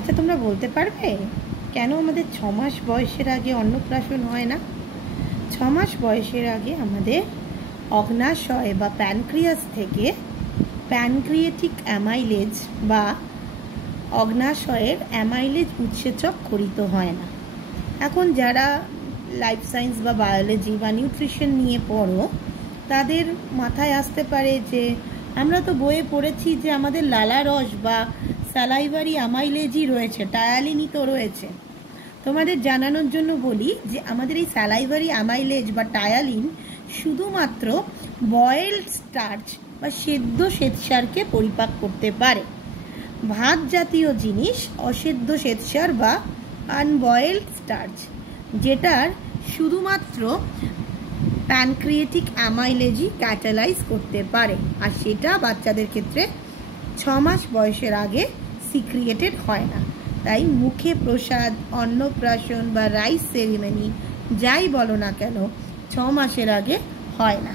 আচ্ছা, তোমরা বলতে পারবে কেন আমাদের 6 মাস বয়সের আগে অন্নপ্রাশন হয় না? 6 মাস বয়সের আগে আমাদের অগ্নাশয় বা প্যানক্রিয়াস থেকে প্যানক্রিয়েটিক অ্যামাইলেজ বা অগ্নাশয়ের অ্যামাইলেজ উৎসেচক খরিত হয় না। এখন যারা লাইফ সায়েন্স বা বায়োলজি বা নিউট্রিশন নিয়ে পড়ো, তাদের মাথায় আসতে পারে যে আমরা তো বইয়ে পড়েছি যে আমাদের লালারস বা স্যালাইভারি অ্যামাইলেজই রয়েছে, টায়ালিনই তো রয়েছে। তোমাদের জানানোর জন্য বলি যে আমাদের এই স্যালাইভারি অ্যামাইলেজ বা টায়ালিন শুধুমাত্র বয়েলড স্টার্চ বা সেদ্ধ শ্বেতসারকে পরিপাক করতে পারে। ভাত জাতীয় জিনিস অসেদ্ধ শ্বেতসার বা আনবয়েলড স্টার্চ, যেটার শুধুমাত্র প্যানক্রিয়েটিক অ্যামাইলেজই ক্যাটালাইজ করতে পারে, আর সেটা বাচ্চাদের ক্ষেত্রে 6 মাস বয়সের আগে সিক্রিয়েটেড হয় না। তাই মুখে প্রসাদ, অন্নপ্রাশন বা রাইস সেরিমনি যাই বলো না কেন 6 মাসের আগে হয় না।